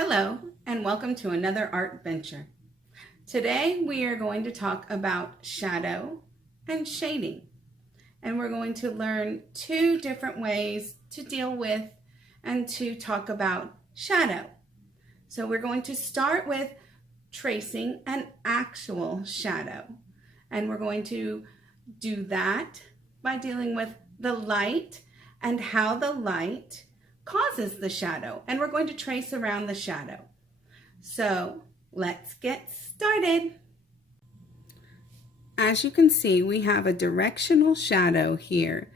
Hello, and welcome to another art venture. Today we are going to talk about shadow and shading, and we're going to learn two different ways to deal with and to talk about shadow. So we're going to start with tracing an actual shadow, and we're going to do that by dealing with the light and how the light causes the shadow, and we're going to trace around the shadow. So let's get started. As you can see, we have a directional shadow here,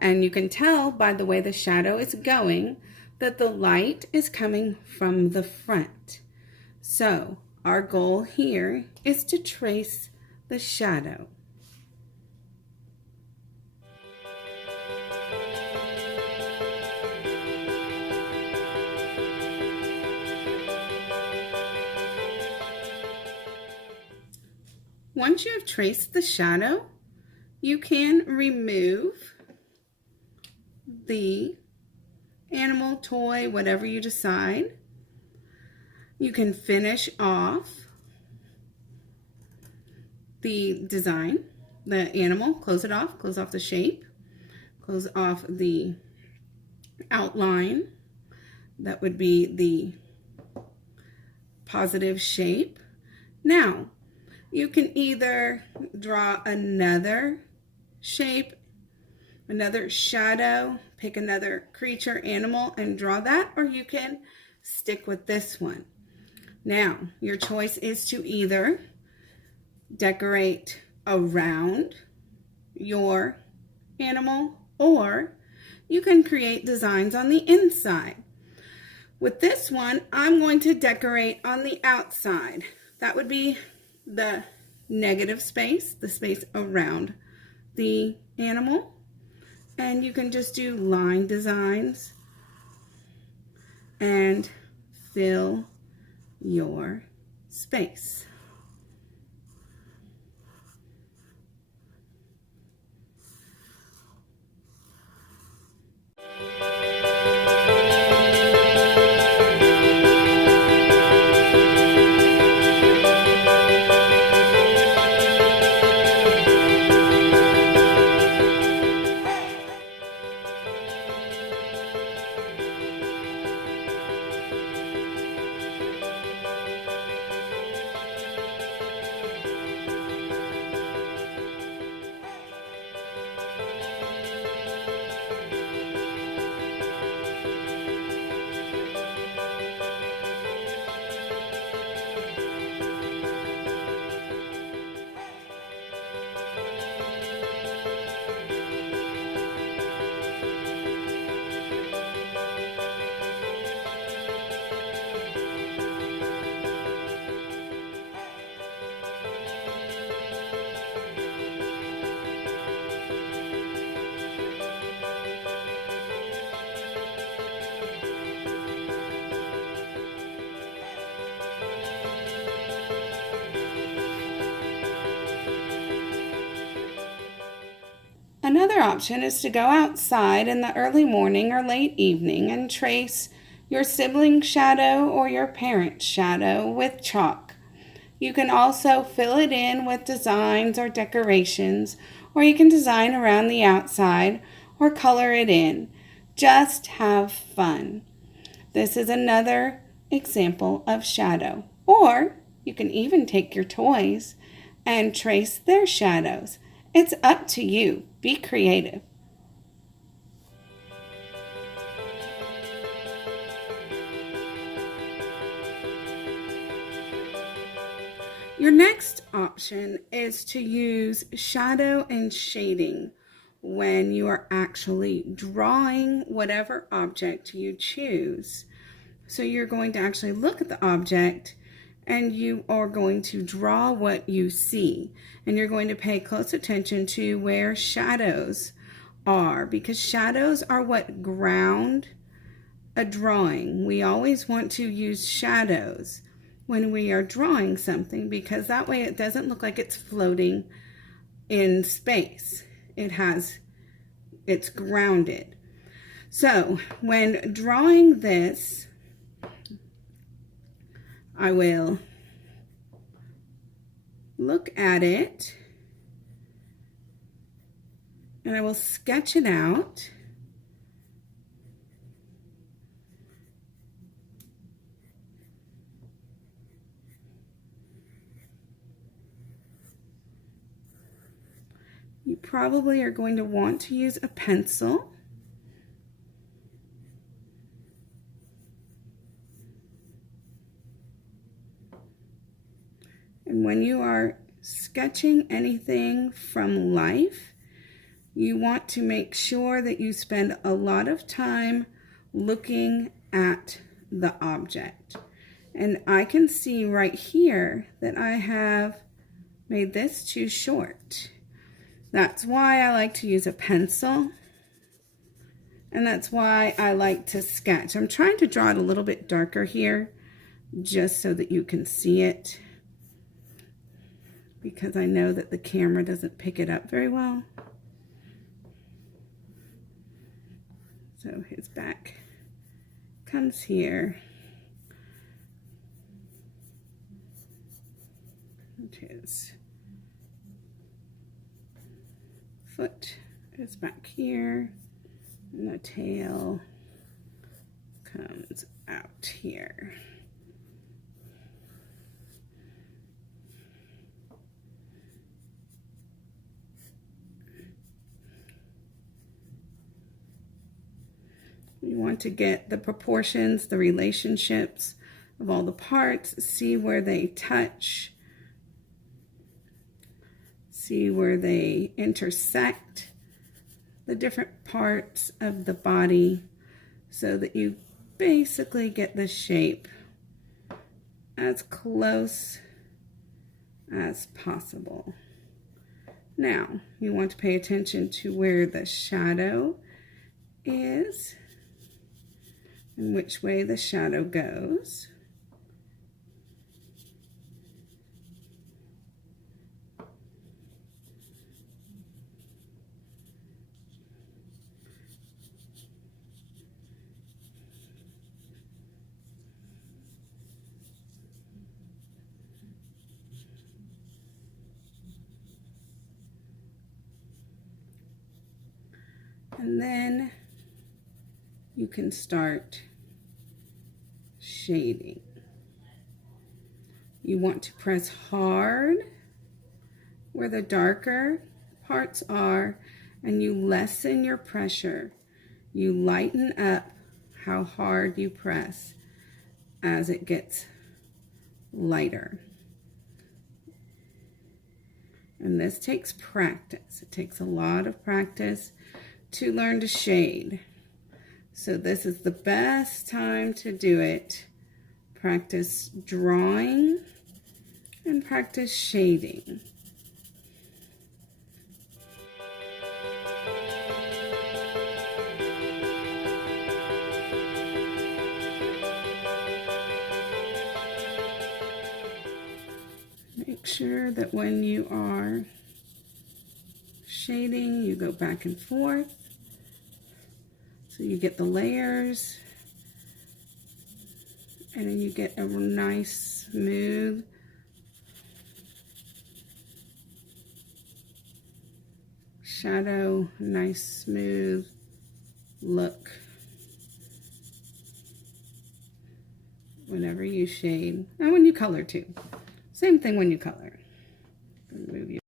and you can tell by the way the shadow is going that the light is coming from the front. So our goal here is to trace the shadow. Once you have traced the shadow, you can remove the animal, toy, whatever you decide. You can finish off the design, the animal, close it off, close off the shape, close off the outline. That would be the positive shape. Now, you can either draw another shape, another shadow, pick another creature, animal, and draw that, or you can stick with this one. Now, your choice is to either decorate around your animal, or you can create designs on the inside. With this one, I'm going to decorate on the outside. That would be the negative space, the space around the animal. And you can just do line designs and fill your space. Another option is to go outside in the early morning or late evening and trace your sibling shadow or your parent's shadow with chalk. You can also fill it in with designs or decorations, or you can design around the outside or color it in. Just have fun. This is another example of shadow. Or you can even take your toys and trace their shadows. It's up to you. Be creative. Your next option is to use shadow and shading when you are actually drawing whatever object you choose. So you're going to actually look at the object and you are going to draw what you see, and you're going to pay close attention to where shadows are, because shadows are what ground a drawing. We always want to use shadows when we are drawing something, because that way it doesn't look like it's floating in space. It's grounded. So when drawing this, I will look at it and I will sketch it out. You probably are going to want to use a pencil. And when you are sketching anything from life, you want to make sure that you spend a lot of time looking at the object. And I can see right here that I have made this too short. That's why I like to use a pencil, and that's why I like to sketch. I'm trying to draw it a little bit darker here just so that you can see it, because I know that the camera doesn't pick it up very well. So his back comes here. And his foot is back here, and the tail comes out here. You want to get the proportions, the relationships of all the parts, see where they touch, see where they intersect the different parts of the body, so that you basically get the shape as close as possible. Now, you want to pay attention to where the shadow is and which way the shadow goes. And then you can start shading. You want to press hard where the darker parts are, and you lessen your pressure. You lighten up how hard you press as it gets lighter. And this takes practice. It takes a lot of practice to learn to shade. So this is the best time to do it. Practice drawing and practice shading. Make sure that when you are shading, you go back and forth so you get the layers, and then you get a nice smooth shadow, nice smooth look whenever you shade, and when you color too. Same thing when you color. Move you.